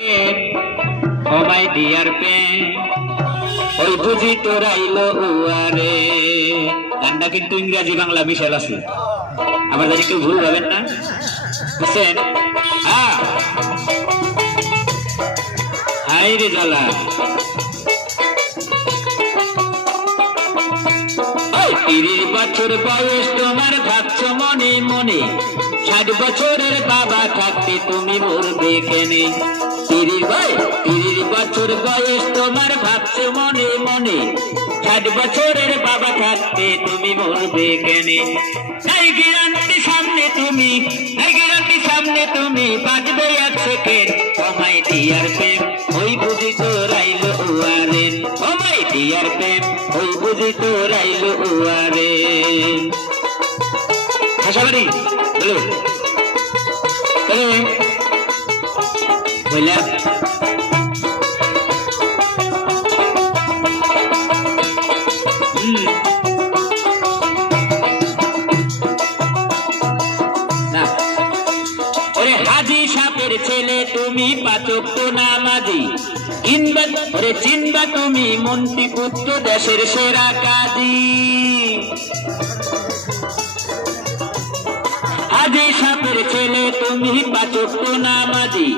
O my dear pen ওই বুঝি তোর আইলো উয়ারে। গানটা কিন্তু ইংরেজি বাংলা মিশেল আছে, আবার যদি কেউ ভুল ভাবেন না, বুঝছেন? হ্যাঁ, হাই রে জ্বালা। 30 বছর বয়স তোমার, ভাবছো মনে মনে 60 বছরের বাবা থাকতে তুমি মরবে কেনে। 30 বছর বয়স তোমার, ভাবছো মনে মনে 60 বছরের বাবা থাকতে তুমি মরবে কেনে। নাই গ্যারান্টি সামনে তুমি, নাই গ্যারান্টি সামনে তুমি বাঁচবে 1 সেকেন্ড। ও মাই ডিয়ার প্রেম ওই বুঝি তোর আইলো উয়ারে। ও মাই ডিয়ার প্রেম ওই বুঝি তোর আইলো উয়ারে। হাসাবাড়ি বলো বললাম না। ওরে হাজি সাপের ছেলে তুমি, 5 ওয়াক্ত নামাজি, কিংবা ওরে চিনবা তুমি মন্ত্রী পুত্র দেশের সেরা কাজী। হাজি সাপের ছেলে তুমি, 5 ওয়াক্ত নামাজি,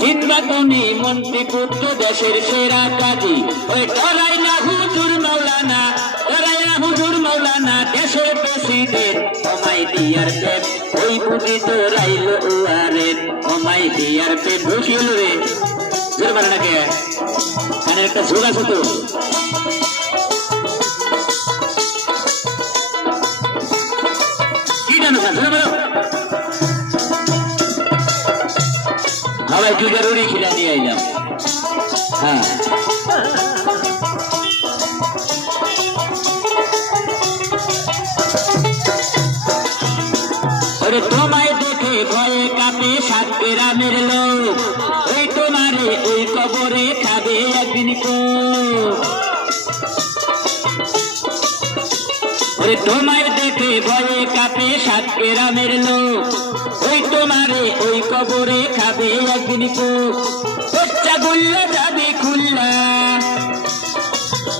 চিনবা তুমি মন্ত্রী পুত্র দেশের সেরা কাজী। ওই ডরাই না হুজুর মাওলানা, ডরাই না হুজুর মাওলানা দেশের প্রেসিডেন্ট। ও মাই ডিয়ার প্রেম ওই বুঝি তোর আইলো উয়ারে। ও মাই ডিয়ার প্রেম বসিল রে জোর মারে নাকি, মানে একটা ঝোল আছে তো। কি জানো না ঝোল মারো সবাই দুইটা রুড়ি খিলা নিয়ে আইলাম। হ্যাঁ, ওরে তোমায় দেখে ভয়ে কাঁপে 7 গ্রামের লোক। ওই তোমারে ওই কবরে খাবে একদিন কোক। ওরে তোমায় দেখে ভয়ে কাঁপে 7 গ্রামের লোক। ওই তোমারে ওই কবরে খাবে একদিন কোক। তোচ্চা গুল্লা যাবে খুল্লা,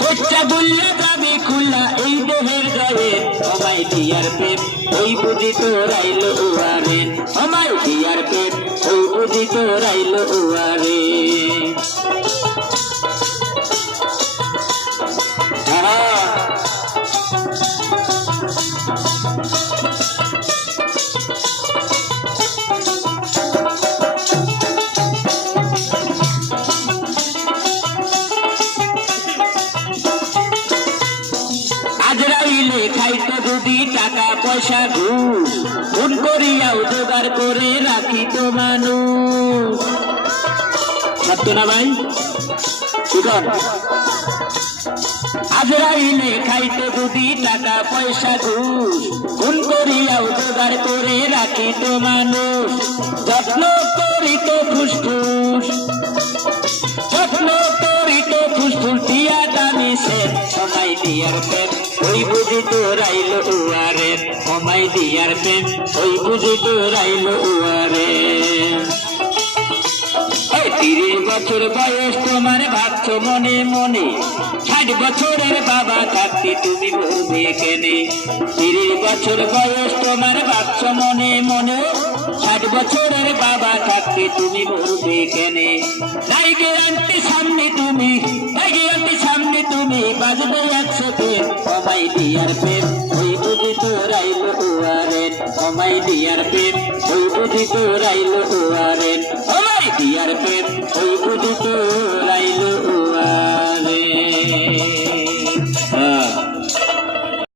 তোচ্চা গুল্লা যাবে খুল্লা এই দেহের জয়ে। ও মাই ডিয়ার প্রেম ওই বুঝি তোর আইলো উয়ারে। ও মাই ডিয়ার প্রেম ওই বুঝি তোর আইলো উয়ারে। আজরাইলে খাইতো যদি টাকা পয়সা ঘুষ, খুন করিয়াও জোগাড় করে রাখিত মানুষ। সত্য না ভাই? আজরাইলে খাইতো যদি টাকা পয়সা ঘুষ, খুন করিয়াও জোগাড় করে রাখিত মানুষ। যত্ন করিত ফুসফুস, যত্ন করিত ফুসফুস দিয়া দামি সে। ও মাই ডিয়ার প্রেম ওই বুঝি তোর আইলো উয়ারে। ও মাই ডিয়ার প্রেম ওই বুঝি তোর আইলো উয়ারে। 30 বছর বয়স তোমার, ভাবছো মনে মনে 60 বছরের বাবা থাকতে তুমি মরবে কেনে। 30 বছর বয়স তোমার, ভাবছো মনে মনে 60 বছরের বাবা থাকতে তুমি মরবে কেনে। নাই গ্যারান্টি সামনে তুমি, নাই গ্যারান্টি সামনে তুমি বাজবে 1 সেকেন্ড। ও মাই ডিয়ার প্রেম ওই বুঝি তোর আইলো উয়ারে। ও মাই ডিয়ার প্রেম ওই বুঝি তোর আইলো উয়ারে। ও মাই ডিয়ার প্রেম ওই বুঝি তোর